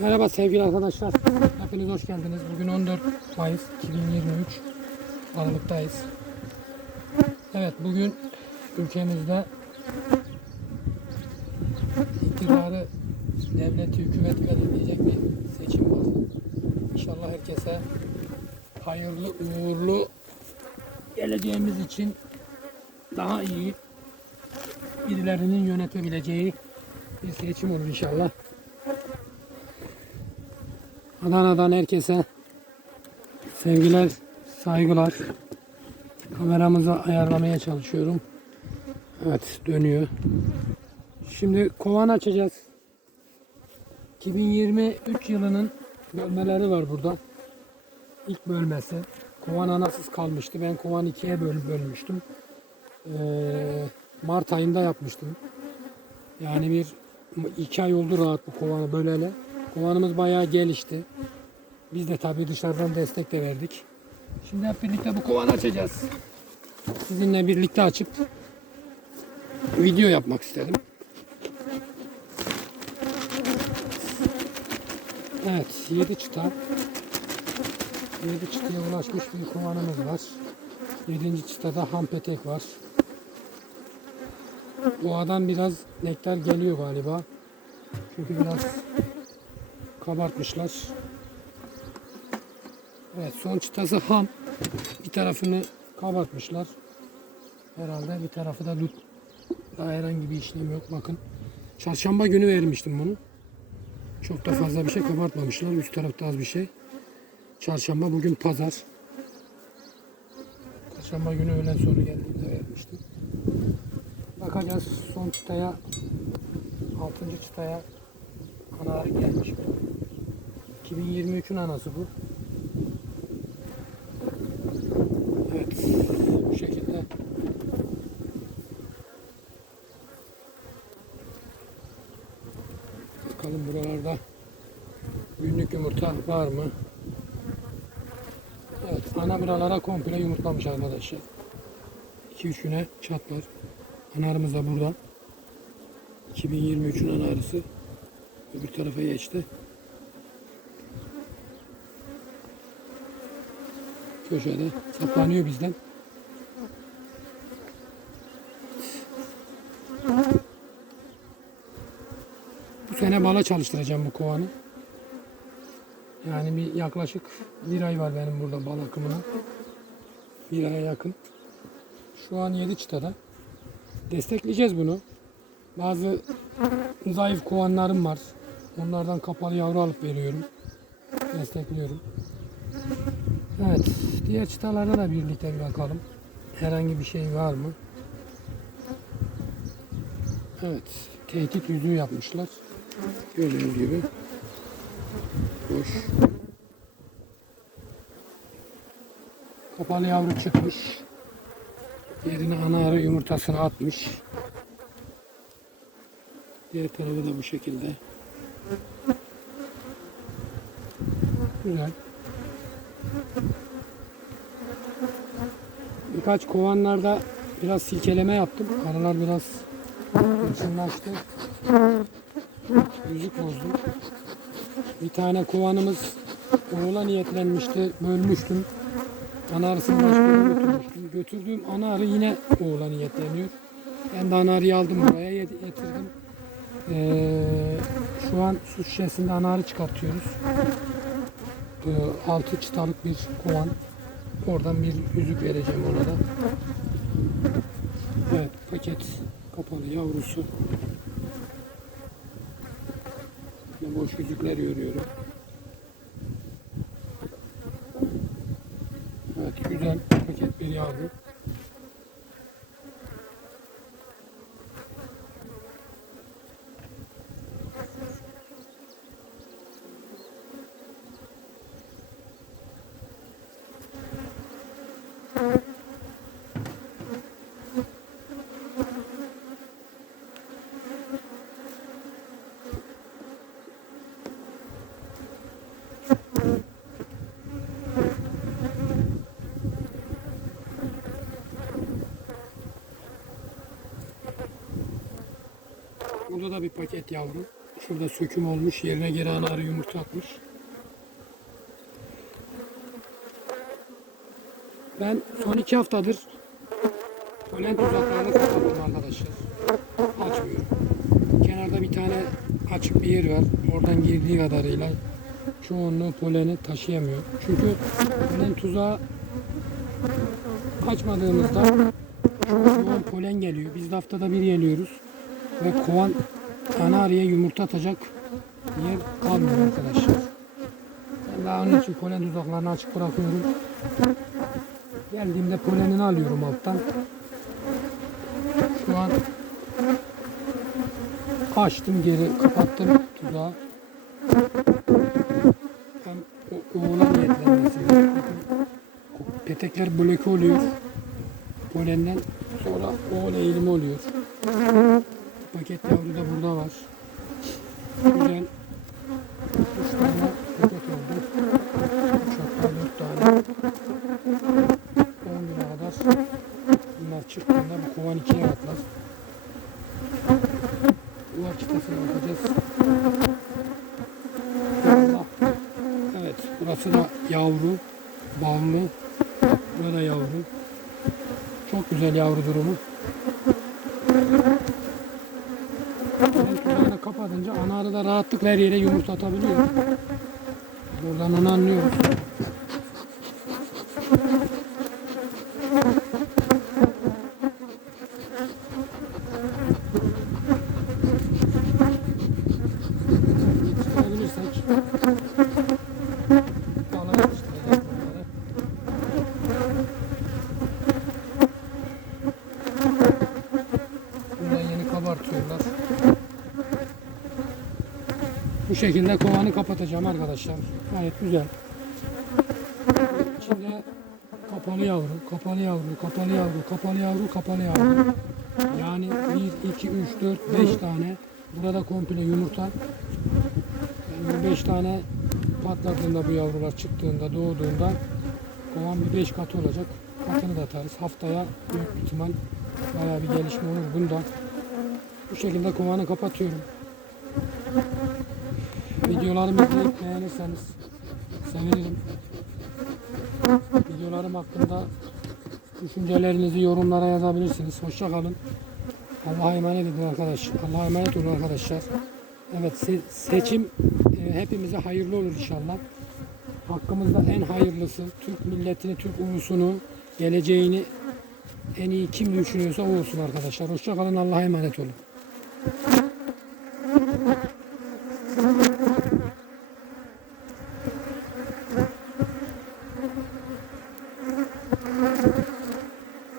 Merhaba sevgili arkadaşlar. Hepiniz hoş geldiniz. Bugün 14 Mayıs 2023. Aralıktayız. Evet bugün ülkemizde iktidarı devleti, hükümeti belirleyecek bir seçim var. İnşallah herkese hayırlı, uğurlu geleceğimiz için daha iyi birilerinin yönetebileceği bir seçim olur inşallah. Adana'dan herkese sevgiler, saygılar. Kameramızı ayarlamaya çalışıyorum. Evet dönüyor. Şimdi kovan açacağız. 2023 yılının bölmeleri var burada. İlk bölmesi. Kovan anasız kalmıştı. Ben kovan ikiye böl bölmüştüm. Ee, Mart ayında yapmıştım. Yani bir iki ay oldu rahat bu kovanı böleli. Kovanımız bayağı gelişti. Biz de tabii dışarıdan destek de verdik. Şimdi hep birlikte bu kovanı açacağız. Sizinle birlikte açıp video yapmak istedim. Evet, 7 çıta. 7 çıtaya ulaşmış bir kovanımız var. 7. çıtada ham petek var. Boğadan biraz nektar geliyor galiba. Çünkü biraz kabartmışlar. Evet son çıtası ham. Bir tarafını kabartmışlar. Herhalde bir tarafı da dut. Daha herhangi bir işlem yok. Bakın. Çarşamba günü vermiştim bunu. Çok da fazla bir şey kabartmamışlar. Üst tarafta az bir şey. Çarşamba bugün pazar. Çarşamba günü öğlen sonra geldiğimde vermiştim. Bakacağız son çıtaya, altıncı çıtaya ana gelmiş bu. 2023'ün anası bu. Evet, bu şekilde. Bakalım buralarda günlük yumurta var mı? Evet, ana buralara komple yumurtlamış arkadaşlar. 2-3 güne çatlar. Anarımız da burada. 2023'ün anarısı. Öbür tarafa geçti. Köşede saklanıyor bizden. Bu sene bala çalıştıracağım bu kovanı. Yani bir yaklaşık bir ay var benim burada bal akımına. Bir aya yakın. Şu an 7 çıtada. Destekleyeceğiz bunu. Bazı zayıf kovanlarım var. Onlardan kapalı yavru alıp veriyorum. Destekliyorum. Evet. Diğer çıtalarda da birlikte bir bakalım. Herhangi bir şey var mı? Evet. Tehdit yüzüğü yapmışlar. Gördüğünüz gibi. Boş. Kapalı yavru çıkmış. Yerine ana yumurtasını atmış. Diğer tarafı da bu şekilde. Güzel. Birkaç kovanlarda biraz silkeleme yaptım. Arılar biraz hırçınlaştı. Yüzük bozdum. Bir tane kovanımız oğula niyetlenmişti. Bölmüştüm. Ana arısını başka götürmüştüm. Götürdüğüm ana arı yine oğula niyetleniyor. Ben de ana arıyı aldım buraya getirdim. Ee, şu an su şişesinde ana arı çıkartıyoruz. Ee, altı çıtalık bir kovan. Oradan bir yüzük vereceğim ona da. Evet paket kapalı yavrusu. Ve boş yüzükler görüyorum. Evet güzel paket bir yavru. Burada da bir paket yavru. Şurada söküm olmuş. Yerine geri ana arı yumurta atmış. Ben son iki haftadır polen tuzaklarını kapattım arkadaşlar. Açmıyorum. Kenarda bir tane açık bir yer var. Oradan girdiği kadarıyla çoğunluğu poleni taşıyamıyor. Çünkü polen tuzağı açmadığımızda yoğun polen geliyor. Biz de haftada bir geliyoruz. Ve kovan ana arıya yumurta atacak yer kalmıyor arkadaşlar. Ben daha onun için polen tuzaklarını açık bırakıyorum. Geldiğimde polenini alıyorum alttan. Şu an açtım geri kapattım tuzağı. Hem oğlan niyetlenmesine. Petekler bloke oluyor. Polenden sonra oğul eğilimi oluyor. Paket yavru da burada var. Güzel. Üç tane paket oldu. Üç hatta dört tane. 10 güne kadar bunlar çıktığında bu kovan ikiye atlar. Duvar çıtasına bakacağız. Evet burası da yavru. Ballı. Burada yavru. Çok güzel yavru durumu. Ben tuzağını kapatınca ana arı da rahatlıkla her yere yumurta atabiliyor. Buradan onu anlıyoruz. Buradan yeni kabartıyorlar. Bu şekilde kovanı kapatacağım arkadaşlar. Gayet güzel. İçinde kapalı yavru, kapalı yavru, kapalı yavru, kapalı yavru, kapalı yavru. Yani 1, 2, 3, 4, 5 tane. Burada komple yumurta. Yani bu 5 tane patladığında bu yavrular çıktığında, doğduğunda kovan bir 5 katı olacak. Katını da atarız. Haftaya büyük ihtimal bayağı bir gelişme olur bunda. Bu şekilde kovanı kapatıyorum. Videolarımı izleyip beğenirseniz sevinirim. Videolarım hakkında düşüncelerinizi yorumlara yazabilirsiniz. Hoşça kalın. Allah'a emanet edin arkadaş. Allah'a emanet olun arkadaşlar. Evet se- seçim e, hepimize hayırlı olur inşallah. Hakkımızda en hayırlısı Türk milletini, Türk ulusunu, geleceğini en iyi kim düşünüyorsa o olsun arkadaşlar. Hoşça kalın. Allah'a emanet olun.